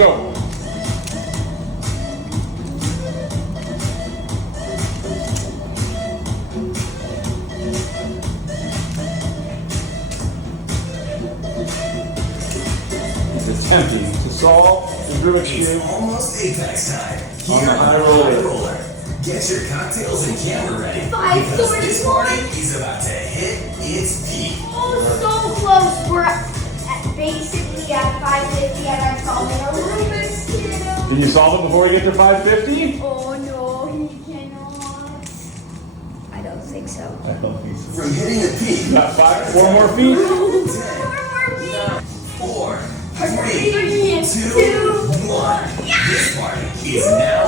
Go. It's attempting to solve the Rubik's It's Cube almost Apex time. on Here the on high the roller. roller. Get your cocktails and camera ready. 5:41. Because this party is about to hit its peak. Oh, so close. We're at basically at 550 and I'm solving a Rubik's Cube. Can you solve it before we get to 550? Oh no, he cannot. I don't think so. From hitting the peak. Got four more feet. 4, 3, 2, 1. This party is now